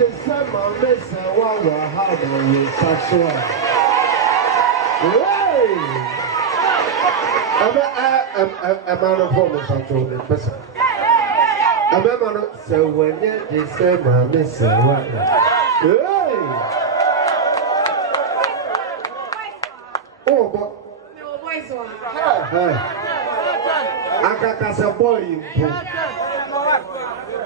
December, Miss Wawa, how do you touch one? I'm on a phone with some person. I'm on so when you December, Miss Wawa. Oh, but I got a boy.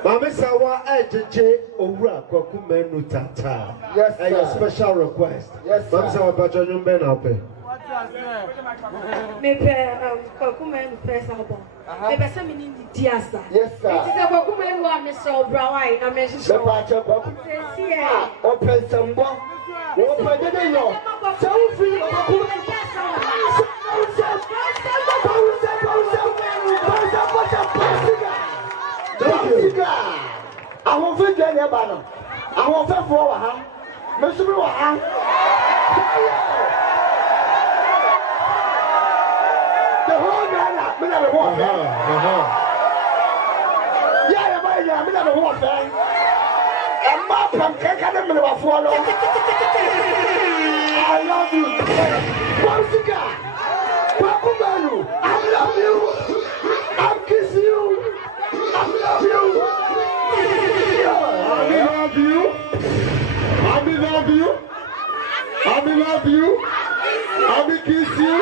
Mama Sawa Ejeje Owura Kwakumenu Tata. Yes, a special request. Yes, Mama Sawa Bajonum Ben Alpe. Me Kwakumenu first album. Me be say me need Diasa. Yes, sir. It is a Kwakumenu wa me so Brawai na me so. Me pa che Kwakumenu. Open Sambo. Open Dede yo. So free Kwakumenu. I won't fit any banner. I won't fit for her. Mr. Rohan. The whole Ghana, me never want that. Yeah, me never want that. And my from Kekana, me never follow. I love you. Portuga. Pakumanu. I love you. I'll kiss you. I love you. I love you. I love you. I kiss you.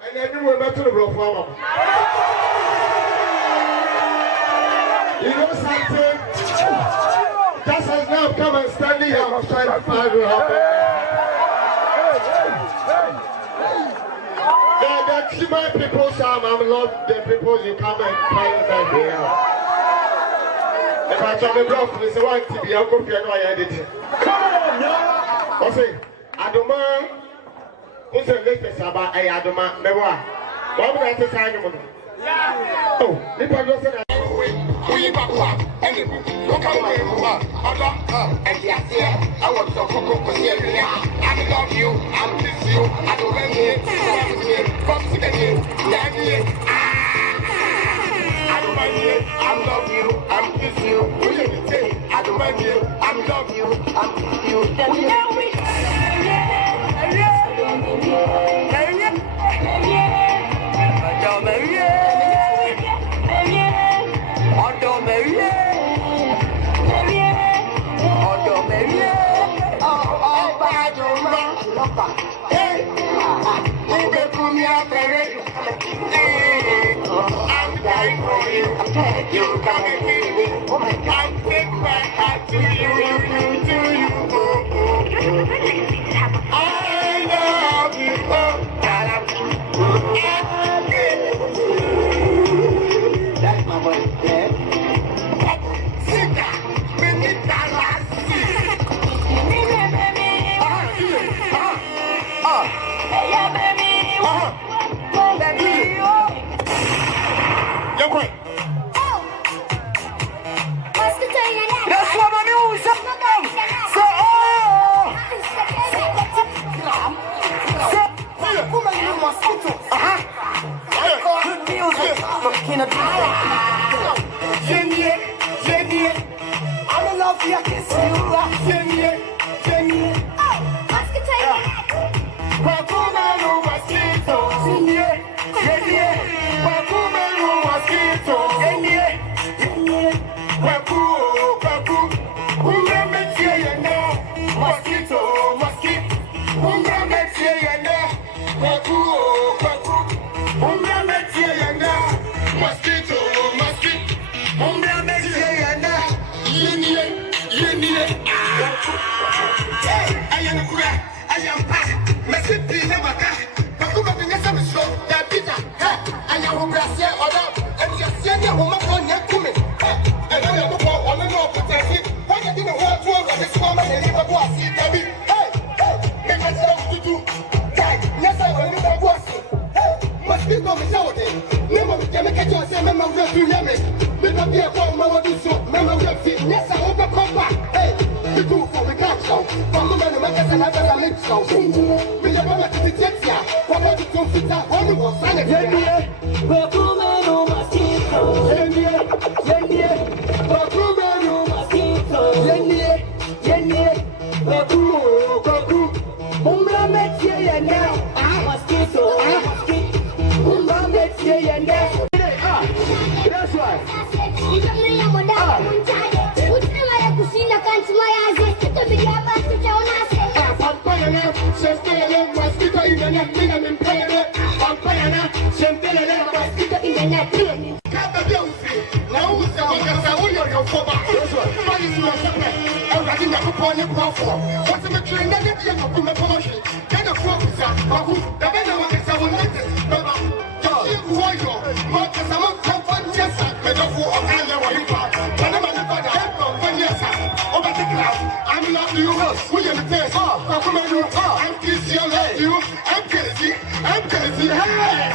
And then you were better to rough. You know something? Just as now come and stand here, I'm trying to find you out. The Klima people, Sam, I love the people you come and find them here. If I try to bluff, they say, why TB, I'll go for your editing. I say, I don't mind. Who's the latest about a Adama? Never. Why would I say sign him? Oh, if I don't say that. We back up and look away from us. And yes, I want to focus on you. I love you, I miss you, I don't let you. Come to the end, I don't mind you, I love you, I miss you. I don't mind you, I love you, I miss you. I'm dying for you. You come and meet me. I'll take my heart to you. I love you. That's my voice, yeah. I am Mama, we have to hear me. We don't be a call, Mama, do so. Mama, we have to. Yes, I hope I come back. Hey, you do for me, catch now. From the man who makes us another link now. We have Mama to the jet here. What about the two feet? Only one silent. Yeah, Bakuman, oh, my sister. Yeah, Bakuman, oh, my sister. Yeah, Baku, Baku. Mumra met here now. Mosquito, Mumra met here now. That's right. I'm not you. William Tess. I'm crazy. I'm crazy. Hey.